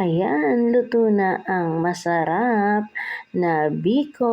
Ayan, luto na ang masarap na biko.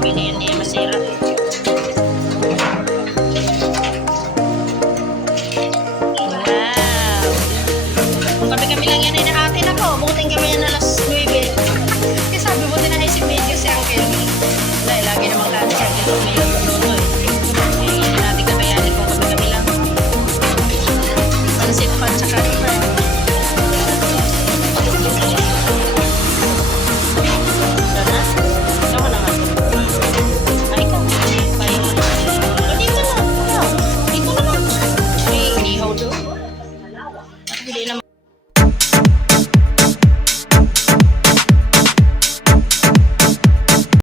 Pwede yun eh, masira. hindi naman